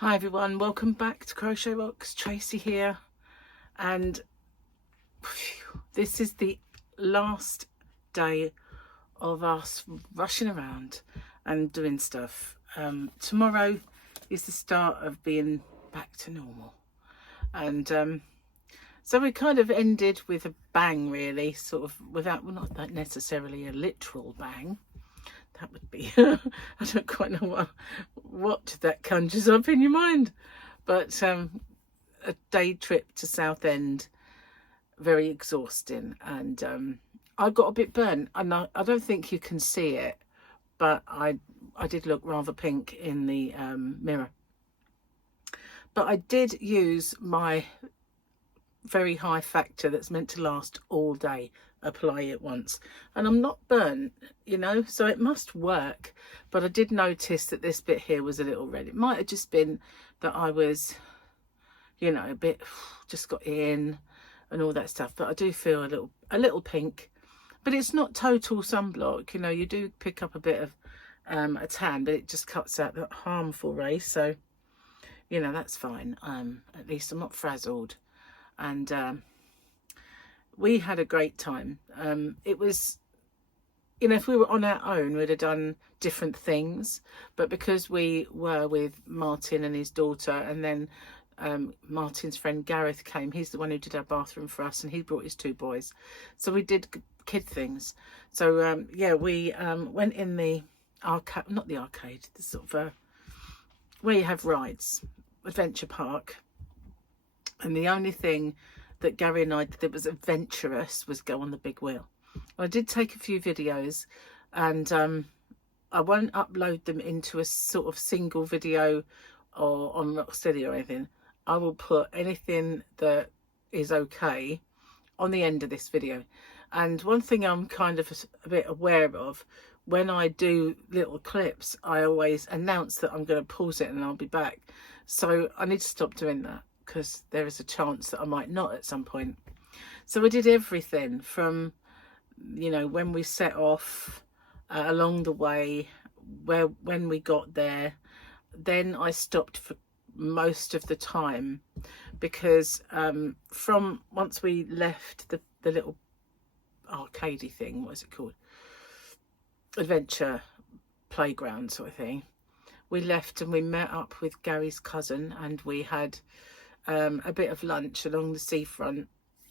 Hi everyone, welcome back to CrochetRocks. Tracy here, and this is the last day of us rushing around and doing stuff. Tomorrow is the start of being back to normal, and so we kind of ended with a bang, really, sort of, without, well, not that necessarily a literal bang. That would be, I don't quite know what that conjures up in your mind. But a day trip to Southend, very exhausting. And I got a bit burnt. And I don't think you can see it, but I did look rather pink in the mirror. But I did use my very high factor that's meant to last all day, apply it once, and I'm not burnt, you know, so it must work. But I did notice that this bit here was a little red. It might have just been that I was, you know, a bit just got in and all that stuff, but I do feel a little pink. But it's not total sunblock, you know, you do pick up a bit of a tan, but it just cuts out that harmful rays, so you know, that's fine. At least I'm not frazzled. And we had a great time. It was, you know, if we were on our own, we'd have done different things. But because we were with Martin and his daughter, and then Martin's friend Gareth came, he's the one who did our bathroom for us, and he brought his two boys. So we did kid things. So, yeah, we went in the arcade, not the arcade, the sort of where you have rides, adventure park. And the only thing that Gary and I did that was adventurous was go on the big wheel. I did take a few videos, and I won't upload them into a sort of single video or on Rocksteady or anything. I will put anything that is okay on the end of this video. And one thing I'm kind of a bit aware of, when I do little clips, I always announce that I'm going to pause it and I'll be back. So I need to stop doing that, because there is a chance that I might not at some point. So we did everything from, you know, when we set off, along the way, when we got there. Then I stopped for most of the time, because from once we left the little arcadey thing, what is it called, adventure playground sort of thing, we left and we met up with Gary's cousin, and we had a bit of lunch along the seafront,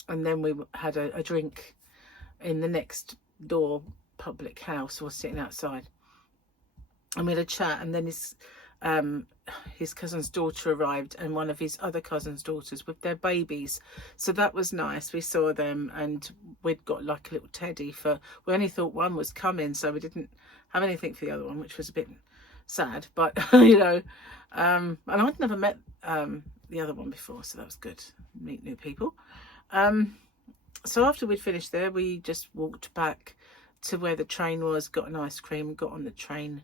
and then we had a drink in the next door public house, or sitting outside, and we had a chat. And then his cousin's daughter arrived, and one of his other cousin's daughters with their babies, so that was nice. We saw them, and we'd got like a little teddy we only thought one was coming, so we didn't have anything for the other one, which was a bit sad, but you know, and I'd never met the other one before, so that was good. Meet new people. So after we'd finished there, we just walked back to where the train was, got an ice cream, got on the train,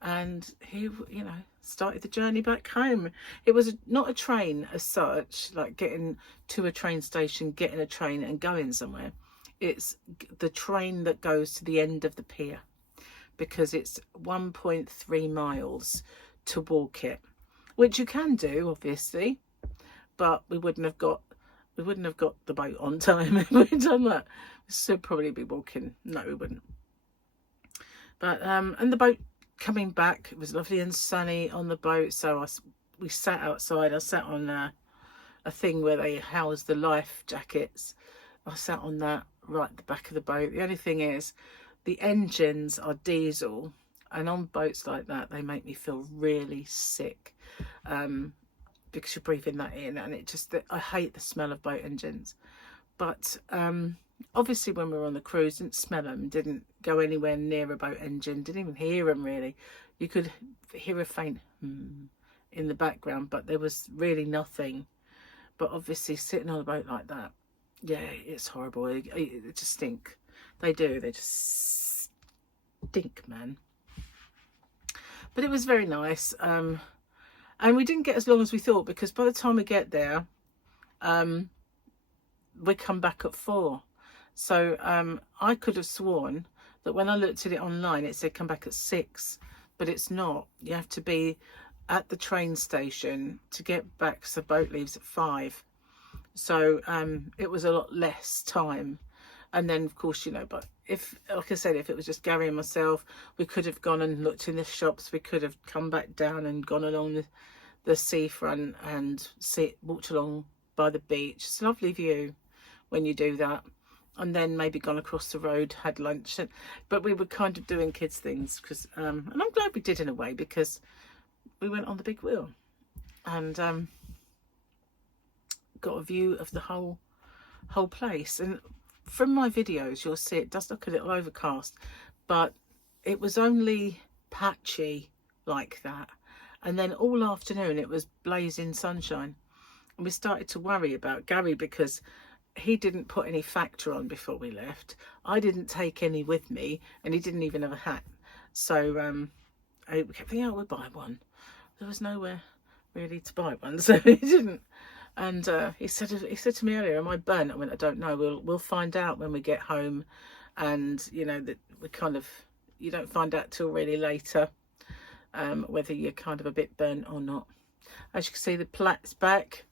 and here, you know, started the journey back home. It was not a train as such, like getting to a train station, getting a train and going somewhere. It's the train that goes to the end of the pier, because it's 1.3 miles to walk it, which you can do, obviously, but we wouldn't have got the boat on time if we'd done that. We'd still probably be walking. No, we wouldn't. But and the boat coming back, it was lovely and sunny on the boat, so we sat outside. I sat on a thing where they house the life jackets. I sat on that right at the back of the boat. The only thing is, the engines are diesel, and on boats like that, they make me feel really sick, because you're breathing that in, and I hate the smell of boat engines. But obviously when we were on the cruise, didn't smell them, didn't go anywhere near a boat engine, didn't even hear them really. You could hear a faint in the background, but there was really nothing. But obviously sitting on a boat like that, yeah, it's horrible. It just stink. They just stink, man. But it was very nice, and we didn't get as long as we thought, because by the time we get there, we come back at 4. So I could have sworn that when I looked at it online, it said come back at 6, but it's not. You have to be at the train station to get back, because the boat leaves at 5. So it was a lot less time. And then, of course, you know, but if, like I said, if it was just Gary and myself, we could have gone and looked in the shops. We could have come back down and gone along the seafront and walked along by the beach. It's a lovely view when you do that. And then maybe gone across the road, had lunch. But we were kind of doing kids things, because, and I'm glad we did in a way, because we went on the big wheel and got a view of the whole place. And from my videos, you'll see it does look a little overcast, but it was only patchy like that. And then all afternoon it was blazing sunshine. And we started to worry about Gary, because he didn't put any factor on before we left. I didn't take any with me, and he didn't even have a hat. So we kept thinking, oh, we'll buy one. There was nowhere really to buy one, so he didn't. And he said to me earlier, am I burnt? I went, I don't know. We'll find out when we get home. And you know that we kind of, you don't find out till really later whether you're kind of a bit burnt or not. As you can see, the plait's back.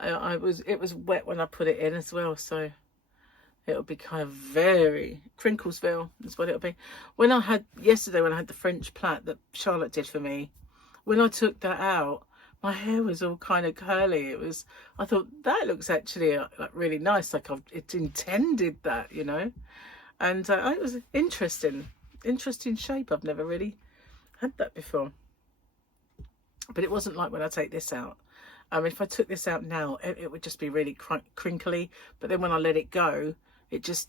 It was wet when I put it in as well, so it'll be kind of very Crinklesville is what it'll be. Yesterday when I had the French plait that Charlotte did for me, when I took that out, my hair was all kind of curly. I thought that looks actually like really nice, like it's intended that, you know. And it was interesting shape. I've never really had that before, but it wasn't like when I take this out. If I took this out now, it would just be really crinkly. But then when I let it go, it just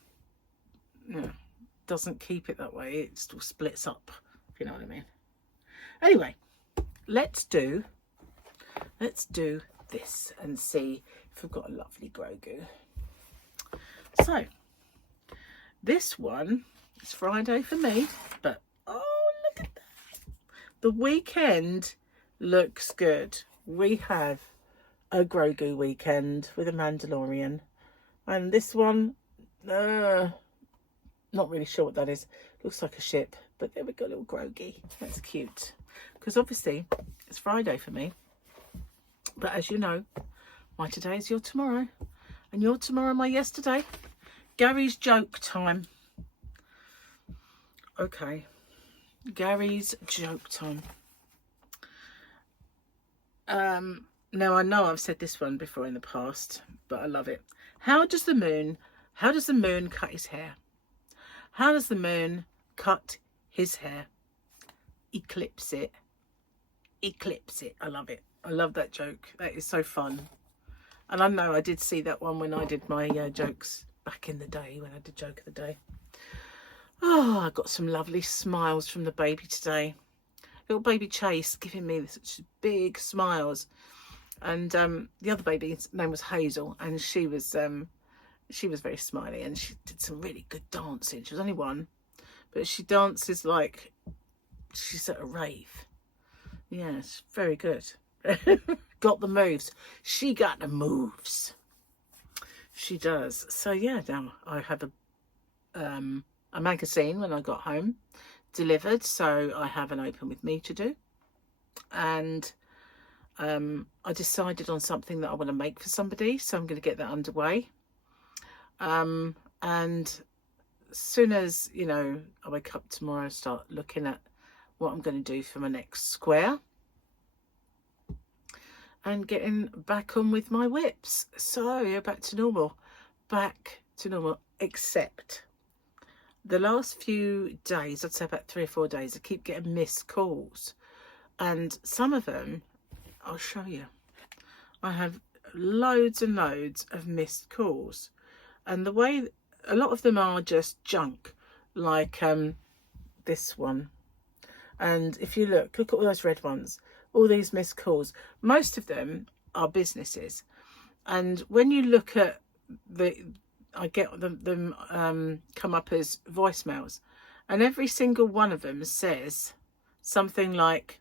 doesn't keep it that way. It still splits up, if you know what I mean. Anyway, let's do this and see if we've got a lovely Grogu. So, this one is Friday for me, but oh, look at that. The weekend looks good. We have a Grogu weekend with a Mandalorian, and this one, not really sure what that is. Looks like a ship, but there we go, little Grogu. That's cute, because obviously it's Friday for me, but as you know, my today is your tomorrow, and your tomorrow my yesterday. Gary's joke time. Okay, Gary's joke time. Now I know I've said this one before in the past, but I love it. How does the moon cut his hair? How does the moon cut his hair? Eclipse it. Eclipse it. I love it. I love that joke. That is so fun. And I know I did see that one when I did my jokes back in the day, when I did joke of the day. Oh, I got some lovely smiles from the baby today. Little baby Chase giving me such big smiles. And the other baby's name was Hazel, and she was very smiley, and she did some really good dancing. She was only one, but she dances like she's at a rave. Yeah, it's very good. Got the moves. She got the moves. She does. So yeah, now I have a magazine when I got home delivered, so I have an open with me to do. And I decided on something that I want to make for somebody, so I'm going to get that underway. And as soon as, you know, I wake up tomorrow, start looking at what I'm going to do for my next square and getting back on with my whips. So yeah, back to normal, except the last few days, I'd say about 3 or 4 days, I keep getting missed calls, and some of them I'll show you. I have loads and loads of missed calls, and the way a lot of them are just junk, like this one. And if you look at all those red ones, all these missed calls, most of them are businesses. And when you look at I get them come up as voicemails, and every single one of them says something like,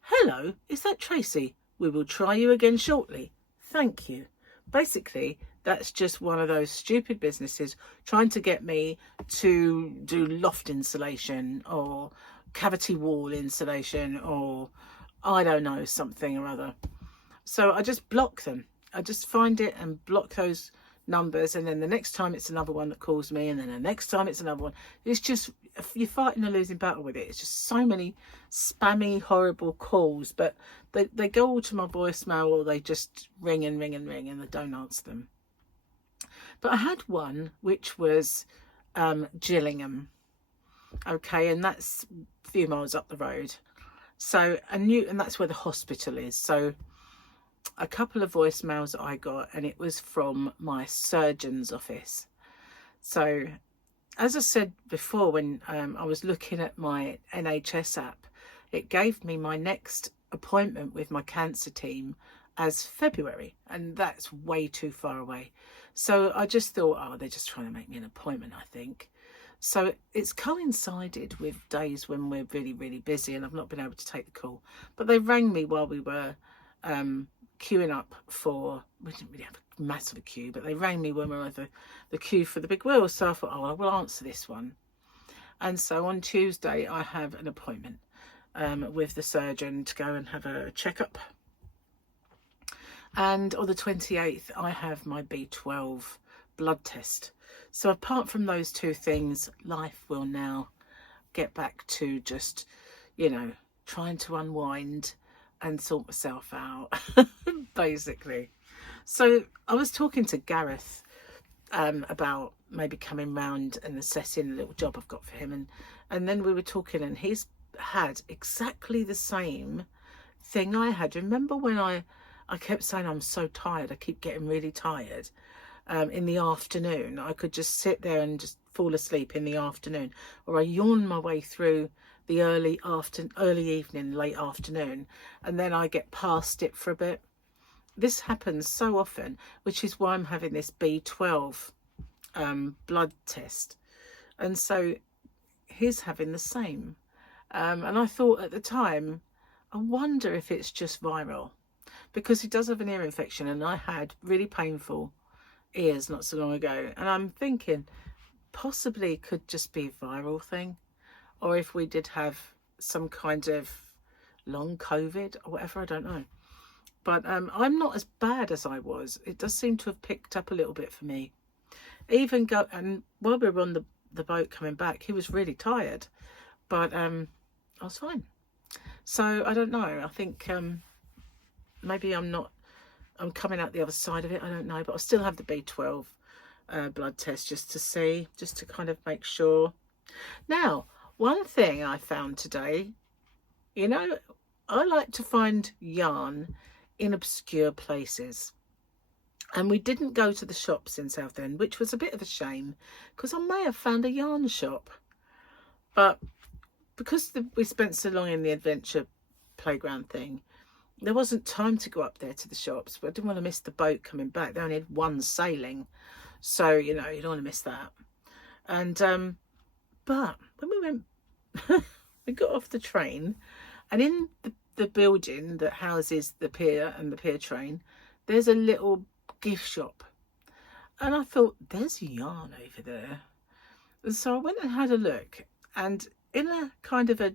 "Hello, is that Tracy? We will try you again shortly. Thank you." Basically, that's just one of those stupid businesses trying to get me to do loft insulation or cavity wall insulation, or I don't know, something or other. So I just block them. I just find it and block those numbers, and then the next time it's another one that calls me, and then the next time it's another one. It's just, you're fighting a losing battle with it. It's just so many spammy, horrible calls, but they go all to my voicemail, or they just ring and ring and ring, and I don't answer them. But I had one which was Gillingham, okay, and that's a few miles up the road. So and that's where the hospital is. So a couple of voicemails that I got, and it was from my surgeon's office. So as I said before, when I was looking at my NHS app, it gave me my next appointment with my cancer team as February, and that's way too far away. So I just thought, oh, they're just trying to make me an appointment, I think. So it's coincided with days when we're really, really busy, and I've not been able to take the call. But they rang me while we were queuing up for, we didn't really have a massive queue, but they rang me when we were at the queue for the big wheel. So I thought, oh, I will answer this one. And so on Tuesday, I have an appointment with the surgeon to go and have a checkup. And on the 28th, I have my B12 blood test. So apart from those two things, life will now get back to just, you know, trying to unwind and sort myself out, basically. So I was talking to Gareth about maybe coming round and assessing a little job I've got for him, and then we were talking, and he's had exactly the same thing I had. Remember when I kept saying I'm so tired, I keep getting really tired in the afternoon. I could just sit there and just fall asleep in the afternoon, or I yawn my way through the early evening, late afternoon, and then I get past it for a bit. This happens so often, which is why I'm having this B12 blood test. And so he's having the same. And I thought at the time, I wonder if it's just viral, because he does have an ear infection, and I had really painful ears not so long ago. And I'm thinking possibly it could just be a viral thing, or if we did have some kind of long COVID or whatever, I don't know. But I'm not as bad as I was. It does seem to have picked up a little bit for me. And while we were on the boat coming back, he was really tired, but I was fine. So I don't know. I think maybe I'm coming out the other side of it. I don't know, but I'll still have the B12 blood test just to see, just to kind of make sure. Now, one thing I found today, you know, I like to find yarn in obscure places. And we didn't go to the shops in Southend, which was a bit of a shame, because I may have found a yarn shop. But because we spent so long in the adventure playground thing, there wasn't time to go up there to the shops. But I didn't want to miss the boat coming back. They only had one sailing. So, you know, you don't want to miss that. And but when we went, we got off the train, and in the building that houses the pier and the pier train, there's a little gift shop. And I thought, there's yarn over there. And so I went and had a look, and in a kind of a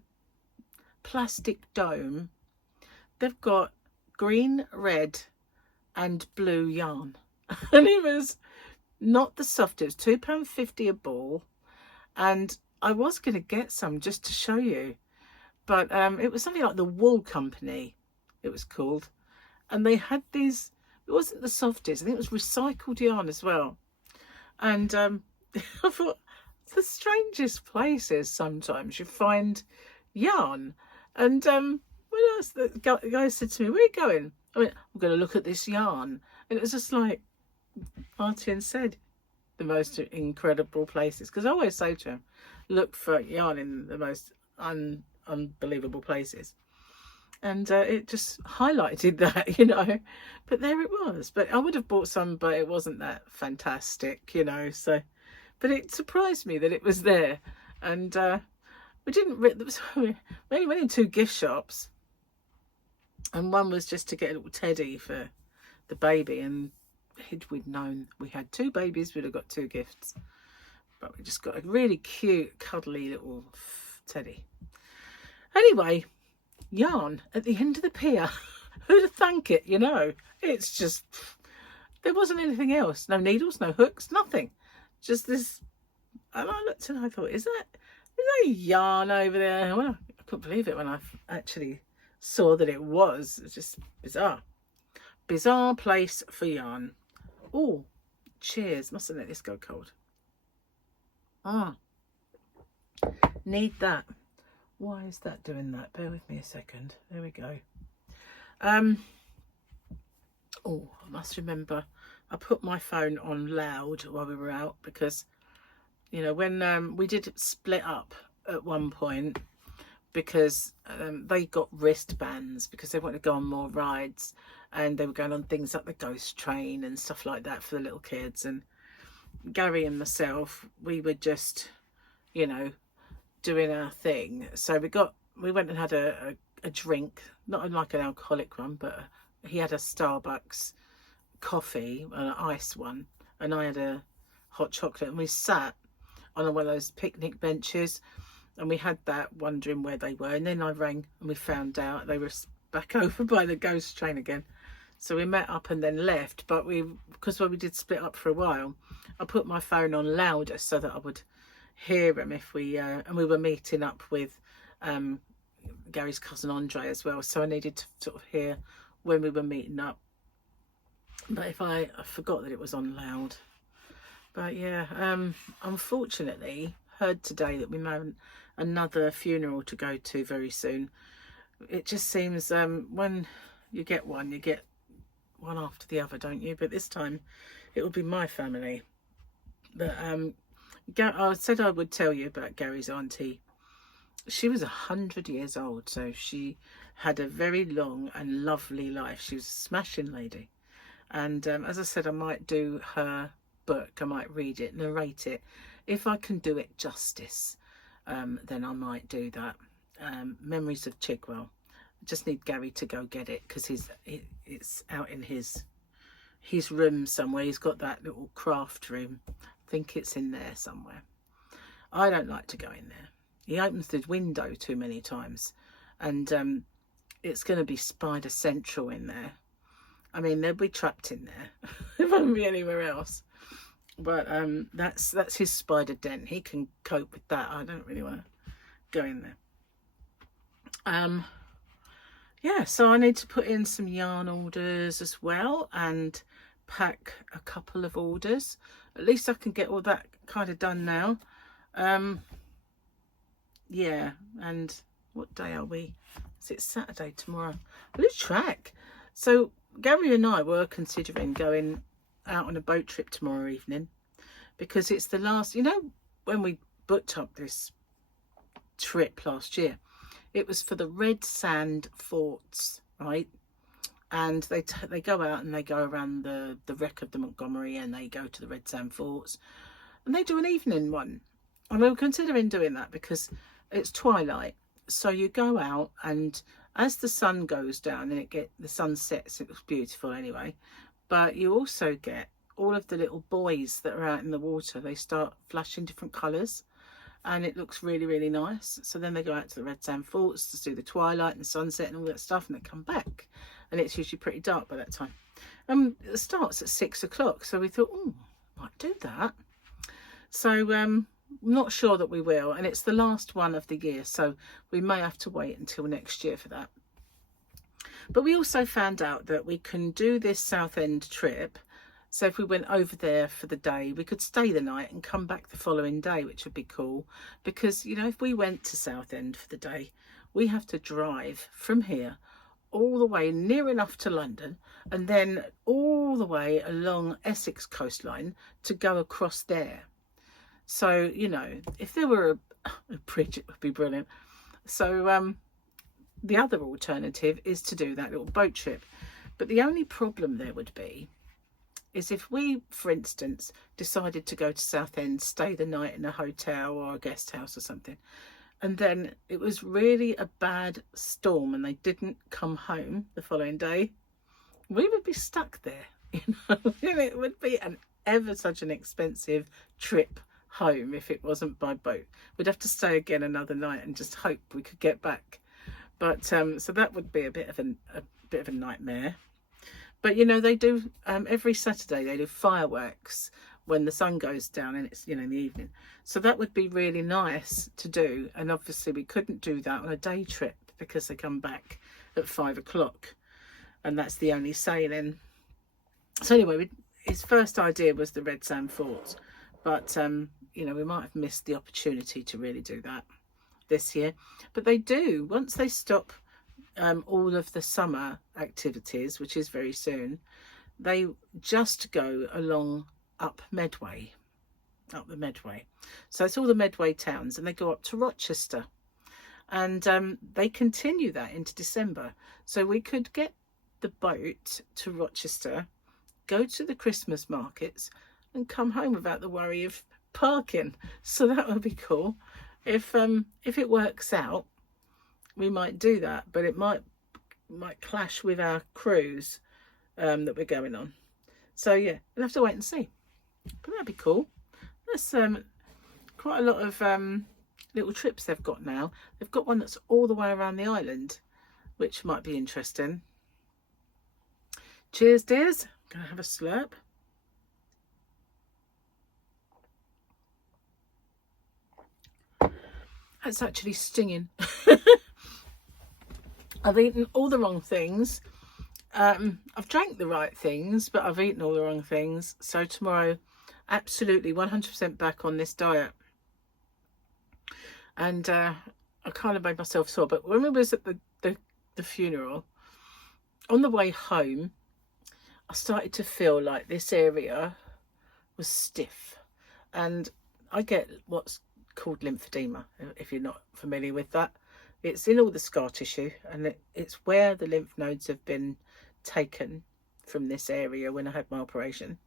plastic dome, they've got green, red and blue yarn. And it was not the soft, it was £2.50 a ball. And I was going to get some just to show you, but it was something like the Wool Company, it was called. And they had these, it wasn't the softest, I think it was recycled yarn as well. And I thought, the strangest places sometimes you find yarn. And when the guy said to me, where are you going? I went, I'm going to look at this yarn. And it was just like Martin said, the most incredible places. Because I always say to him, look for yarn in the most unbelievable places. And it just highlighted that, you know. But there it was. But I would have bought some, but it wasn't that fantastic, you know. So, but it surprised me that it was there. And we only went in 2 gift shops. And one was just to get a little teddy for the baby. And we'd known we had 2 babies, we'd have got 2 gifts. But we just got a really cute, cuddly little teddy. Anyway, yarn at the end of the pier. Who'd have thunk it, you know? It's just, there wasn't anything else. No needles, no hooks, nothing. Just this. And I looked and I thought, is there yarn over there? Well, I couldn't believe it when I actually saw that it was. It's just bizarre. Bizarre place for yarn. Oh, cheers. Mustn't let this go cold. Need that. Why is that doing that? Bear with me a second. There we go. Oh, I must remember I put my phone on loud while we were out because, you know, when we did split up at one point because they got wristbands because they wanted to go on more rides, and they were going on things like the ghost train and stuff like that for the little kids. And Gary and myself, we were just, you know, doing our thing. So we went and had a drink, not like an alcoholic one, but he had a Starbucks coffee, an ice one, and I had a hot chocolate, and we sat on one of those picnic benches and we had that, wondering where they were. And then I rang and we found out they were back over by the ghost train again. So we met up and then left, but because we did split up for a while, I put my phone on louder so that I would hear them if we and we were meeting up with Gary's cousin Andre as well, so I needed to sort of hear when we were meeting up. But if I forgot that it was on loud. But yeah, unfortunately heard today that we may have another funeral to go to very soon. It just seems when you get one after the other, don't you? But this time it will be my family. But I said I would tell you about Gary's auntie. She was 100 years old, so she had a very long and lovely life. She was a smashing lady. And as I said, I might do her book. I might read it, narrate it. If I can do it justice, then I might do that. Memories of Chigwell. I just need Gary to go get it because it's out in his room somewhere. He's got that little craft room. I think it's in there somewhere. I don't like to go in there. He opens the window too many times, and it's going to be spider central in there. I mean, they'll be trapped in there. It won't be anywhere else. But that's his spider den. He can cope with that. I don't really want to go in there. Yeah, so I need to put in some yarn orders as well and pack a couple of orders. At least I can get all that kind of done now. Yeah, and what day are we? Is it Saturday tomorrow? I lose track. So Gary and I were considering going out on a boat trip tomorrow evening because it's the last, you know, when we booked up this trip last year, it was for the red sand forts, right? And they go out and they go around the wreck of the Montgomery, and they go to the red sand forts, and they do an evening one. And we were considering doing that because it's twilight, so you go out, and as the sun goes down and the sun sets, it looks beautiful anyway. But you also get all of the little buoys that are out in the water. They start flashing different colours, and it looks really, really nice. So then they go out to the red sand forts to do the twilight and the sunset and all that stuff, and they come back, and it's usually pretty dark by that time. It starts at 6 o'clock, so we thought, oh, might do that. So I'm not sure that we will, and it's the last one of the year, so we may have to wait until next year for that. But we also found out that we can do this Southend trip. So if we went over there for the day, we could stay the night and come back the following day, which would be cool. Because, you know, if we went to Southend for the day, we have to drive from here all the way near enough to London, and then all the way along Essex coastline to go across there. So, you know, if there were a bridge, it would be brilliant. So the other alternative is to do that little boat trip. But the only problem there would be is if we, for instance, decided to go to Southend, stay the night in a hotel or a guest house or something, and then it was really a bad storm and they didn't come home the following day, we would be stuck there, you know. It would be an ever such an expensive trip home if it wasn't by boat. We'd have to stay again another night and just hope we could get back. But so that would be a bit of a nightmare. But you know, they do every Saturday they do fireworks when the sun goes down, and it's, you know, in the evening. So that would be really nice to do. And obviously we couldn't do that on a day trip because they come back at 5 o'clock, and that's the only sailing. So anyway, his first idea was the Red Sand Fort, but you know, we might have missed the opportunity to really do that this year. But they do, once they stop all of the summer activities, which is very soon, they just go along up the Medway. So it's all the Medway towns, and they go up to Rochester, and they continue that into December. So we could get the boat to Rochester, go to the Christmas markets, and come home without the worry of parking. So that would be cool. If it works out, we might do that, but it might clash with our cruise that we're going on. So yeah, we'll have to wait and see. But that'd be cool. That's quite a lot of little trips they've got now. They've got one that's all the way around the island, which might be interesting. Cheers, dears. I'm gonna have a slurp. That's actually stinging. I've eaten all the wrong things. I've drank the right things, but I've eaten all the wrong things. So tomorrow, absolutely 100% back on this diet. And I kind of made myself sore. But when we was at the funeral, on the way home, I started to feel like this area was stiff. And I get what's called lymphedema, if you're not familiar with that. It's in all the scar tissue, and it's where the lymph nodes have been taken from this area when I had my operation.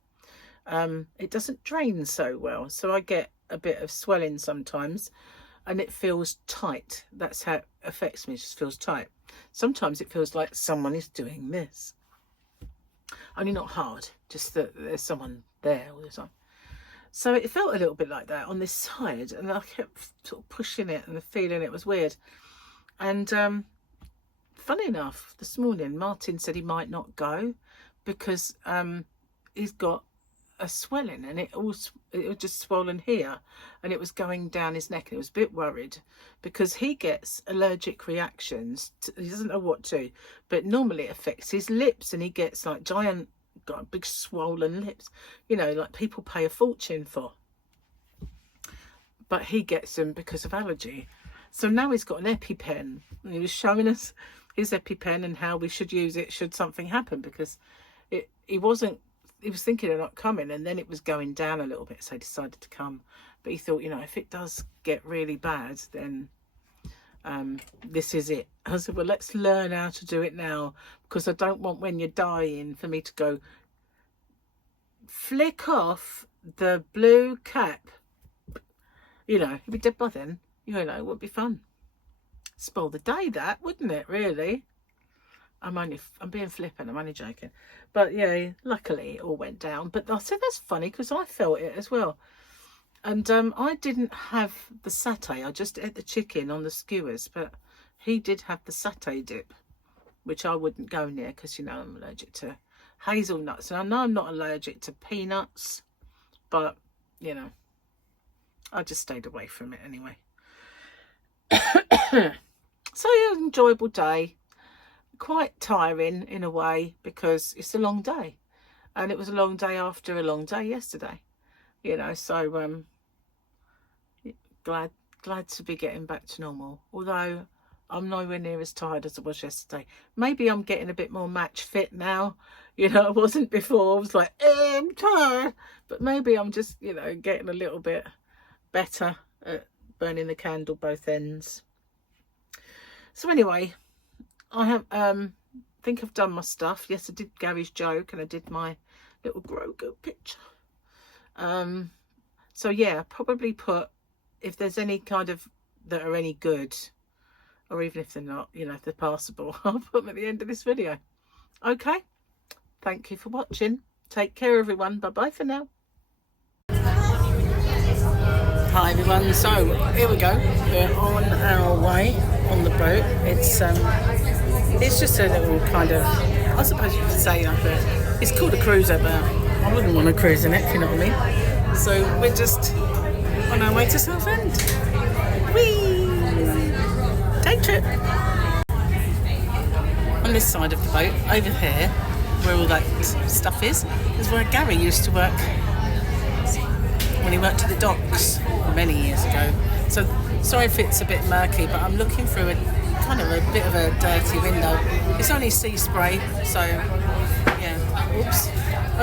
It doesn't drain so well, so I get a bit of swelling sometimes, and it feels tight. That's how it affects me. It just feels tight. Sometimes it feels like someone is doing this, only not hard, just that there's someone there all the time. So it felt a little bit like that on this side, and I kept sort of pushing it and feeling it was weird. And funny enough, this morning Martin said he might not go because he's got a swelling, and it was just swollen here, and it was going down his neck, and he was a bit worried because he gets allergic reactions he doesn't know what to, but normally it affects his lips, and he gets like got big swollen lips, you know, like people pay a fortune for, but he gets them because of allergy. So now he's got an EpiPen, and he was showing us his EpiPen and how we should use it should something happen, because he was thinking of not coming, and then it was going down a little bit, so he decided to come. But he thought, you know, if it does get really bad, then this is it. I said, well, let's learn how to do it now, because I don't want when you're dying for me to go flick off the blue cap. You know, you'd be dead by then. You know, it would be fun. Spoil the day, that, wouldn't it, really? I'm being flippant, I'm only joking. But yeah, luckily it all went down. But I said that's funny because I felt it as well. And I didn't have the satay. I just ate the chicken on the skewers. But he did have the satay dip, which I wouldn't go near because, you know, I'm allergic to hazelnuts. And I know I'm not allergic to peanuts, but, you know, I just stayed away from it anyway. So yeah, enjoyable day. Quite tiring in a way because it's a long day, and it was a long day after a long day yesterday, you know. So glad to be getting back to normal, although I'm nowhere near as tired as I was yesterday. Maybe I'm getting a bit more match fit now, you know. I wasn't before. I was like, I'm tired, but maybe I'm just, you know, getting a little bit better at burning the candle both ends. So anyway, I have think I've done my stuff. Yes, I did Gary's joke, and I did my little Grogu picture. So yeah, probably put, if there's any kind of that are any good, or even if they're not, you know, if they're passable, I'll put them at the end of this video. Okay, thank you for watching. Take care, everyone. Bye bye for now. Hi everyone, so here we go, we're on our way on the boat. It's just a little kind of, I suppose you could say like it's called a cruiser, but I wouldn't want to cruise in it, if you know what I mean. So we're just on our way to Southend. Whee! Day trip! On this side of the boat, over here, where all that stuff is where Gary used to work when he worked at the docks many years ago. So sorry if it's a bit murky, but I'm looking through a kind of a bit of a dirty window. It's only sea spray, so yeah. Oops.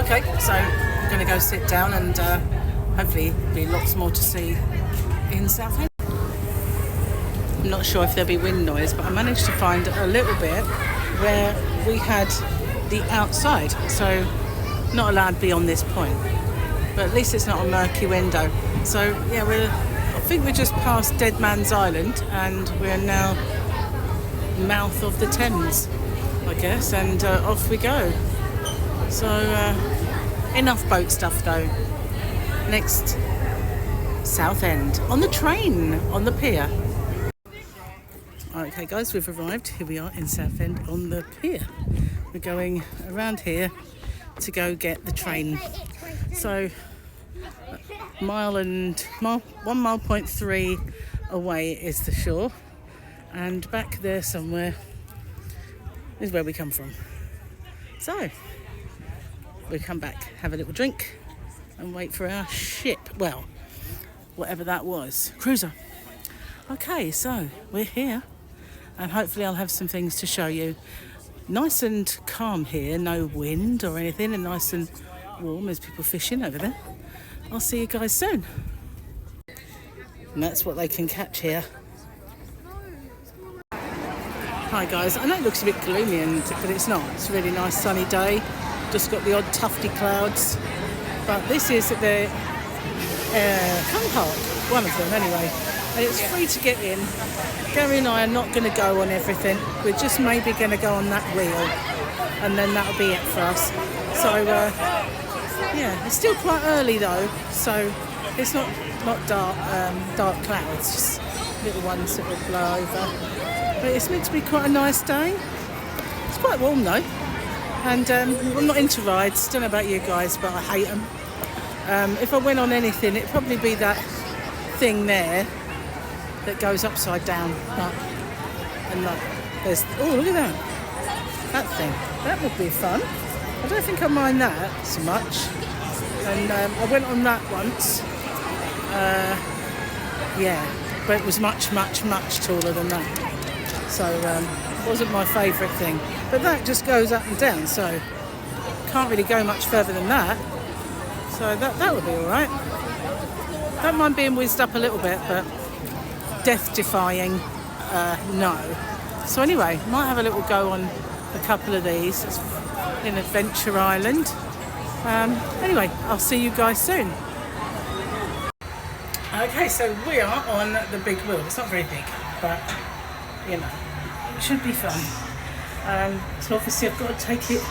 Okay, so I'm going to go sit down and hopefully there'll be lots more to see in Southend. I'm not sure if there'll be wind noise, but I managed to find a little bit where we had the outside, so not allowed beyond this point. But at least it's not a murky window. So yeah, I think we're just past Dead Man's Island and we're now mouth of the Thames, I guess, and off we go. So enough boat stuff though. Next, Southend on the train, on the pier. Okay guys, we've arrived. Here we are in Southend on the pier. We're going around here to go get the train. So 1.3 miles away is the shore, and back there somewhere is where we come from. So we come back, have a little drink and wait for our ship, well, whatever that was, cruiser. Okay, so we're here and hopefully I'll have some things to show you. Nice and calm here, no wind or anything, and nice and warm. There's people fishing over there. I'll see you guys soon. And that's what they can catch here. Hi guys, I know it looks a bit gloomy, but it's not. It's a really nice sunny day. Just got the odd tufty clouds. But this is the fun park, one of them anyway. And it's free to get in. Gary and I are not going to go on everything. We're just maybe going to go on that wheel, and then that'll be it for us. So yeah, it's still quite early though, so it's not dark clouds, just little ones that will blow over. But it's meant to be quite a nice day. It's quite warm though, and I'm not into rides. Don't know about you guys, but I hate them. If I went on anything, it'd probably be that thing there that goes upside down. And like, there's, oh look at that thing. That would be fun. I don't think I mind that so much. And I went on that once. Yeah, but it was much taller than that. So it wasn't my favourite thing. But that just goes up and down, so can't really go much further than that. So that would be all right. Don't mind being whizzed up a little bit, but death-defying, no. So anyway, might have a little go on a couple of these. It's in Adventure Island. Anyway, I'll see you guys soon. Okay, so we are on the big wheel. It's not very big, but you know, it should be fun. So obviously I've got to take it.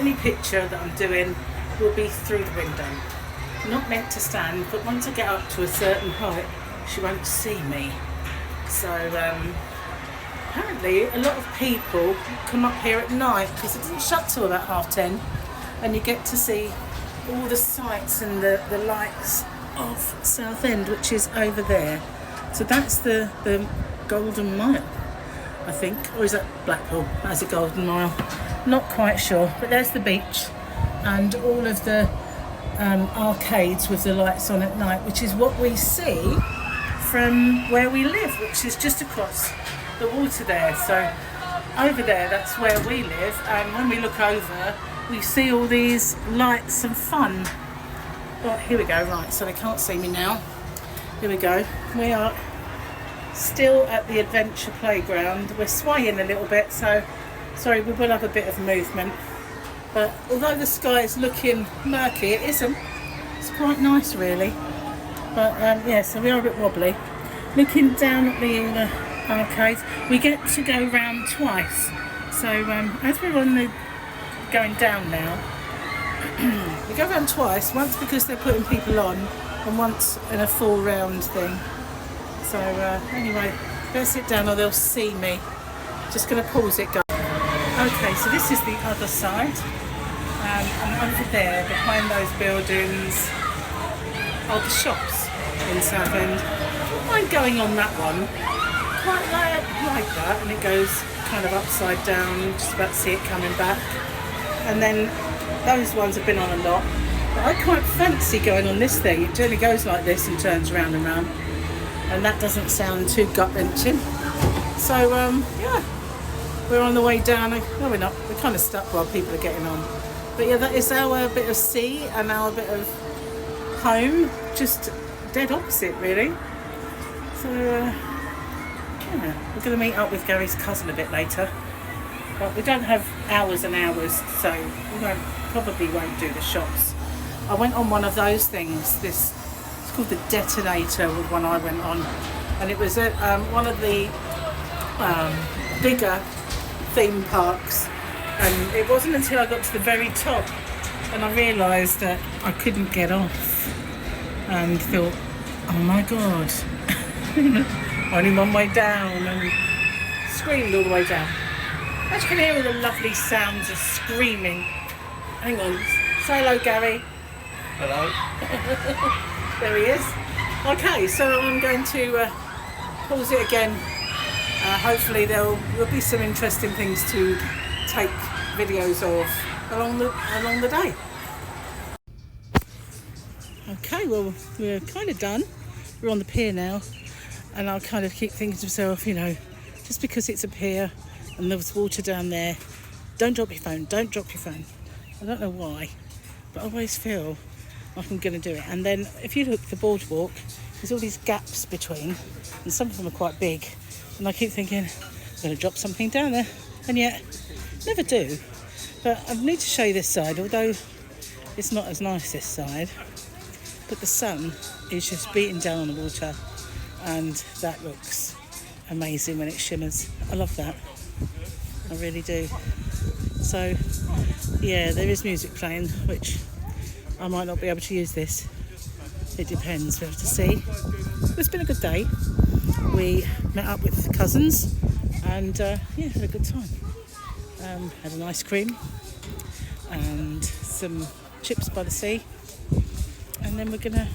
Any picture that I'm doing will be through the window. Not meant to stand, but once I get up to a certain height, she won't see me. So apparently a lot of people come up here at night because it doesn't shut till about 10:30, and you get to see all the sights and the lights of Southend, which is over there. So that's the Golden Mile, I think, or is that Blackpool? That's a Golden Mile, not quite sure. But there's the beach and all of the arcades with the lights on at night, which is what we see from where we live, which is just across the water there. So over there, that's where we live, and when we look over we see all these lights and fun. But here we go, right, so they can't see me now. Here we go, we are still at the adventure playground. We're swaying a little bit, so sorry, we will have a bit of movement. But although the sky is looking murky, it isn't. It's quite nice really. But yeah, so we are a bit wobbly. Looking down at the arcades, we get to go round twice. So as we're on the going down now, we go round twice. Once because they're putting people on, and once in a full round thing. So anyway, better sit down or they'll see me. Just going to pause it, guys. Okay, so this is the other side, and over there behind those buildings are the shops in Southend. I don't mind going on that one, quite like that, and it goes kind of upside down, just about to see it coming back. And then those ones have been on a lot, but I quite fancy going on this thing. It generally goes like this and turns round and round, and that doesn't sound too gut-wrenching. So yeah, we're on the way down. No, we're not. We're kind of stuck while people are getting on. But yeah, that is our bit of sea and our bit of home, just dead opposite really. So yeah, we're going to meet up with Gary's cousin a bit later, but we don't have hours and hours, so we probably won't do the shops. I went on one of those things, it's called the Detonator, was one I went on, and it was at one of the bigger theme parks, and it wasn't until I got to the very top and I realised that I couldn't get off and thought, oh my god, only one way down, and screamed all the way down. As you can hear all the lovely sounds of screaming. Hang on, say hello, Gary. Hello. There he is. Okay, so I'm going to pause it again. Hopefully there'll be some interesting things to take videos of along the day. Okay, well, we're kind of done. We're on the pier now, and I'll kind of keep thinking to myself, you know, just because it's a pier and there's water down there, don't drop your phone, don't drop your phone. I don't know why, but I always feel like I'm going to do it. And then if you look at the boardwalk, there's all these gaps between, and some of them are quite big, and I keep thinking I'm going to drop something down there, and yet never do. But I need to show you this side, although it's not as nice this side, but the sun is just beating down on the water, and that looks amazing when it shimmers. I love that, I really do. So yeah, there is music playing, which I might not be able to use this. It depends, we have to see. It's been a good day. We met up with cousins and yeah, had a good time. Had an ice cream and some chips by the sea, and then we're gonna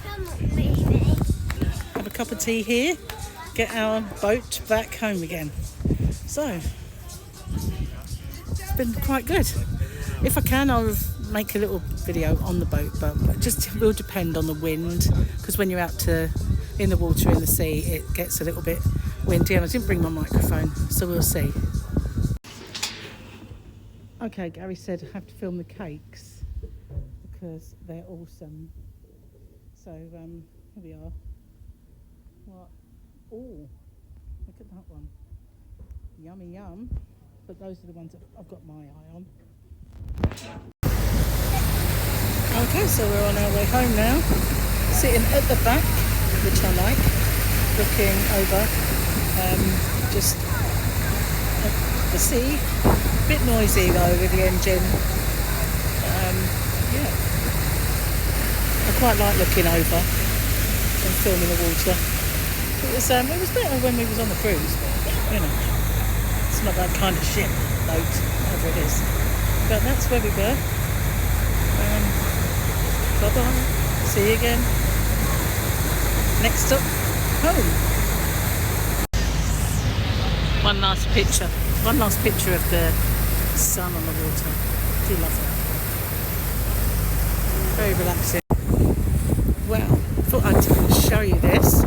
have a cup of tea here, get our boat back home again. So it's been quite good. If I can, I'll make a little video on the boat, but it just will depend on the wind, because when you're out in the water in the sea, it gets a little bit windy, and I didn't bring my microphone, so we'll see. Okay, Gary said I have to film the cakes because they're awesome. So here we are. What? Oh, look at that one. Yummy yum. But those are the ones that I've got my eye on. Okay, so we're on our way home now. Sitting at the back, which I like, looking over just at the sea. A bit noisy though with the engine. Yeah, I quite like looking over and filming the water. It was better when we was on the cruise, but you know, it's not that kind of ship, boat, whatever it is. But that's where we were. Bye bye. See you again. Next stop, home. One last picture of the sun on the water. I do love that. Very relaxing. Well, I thought I'd show you this.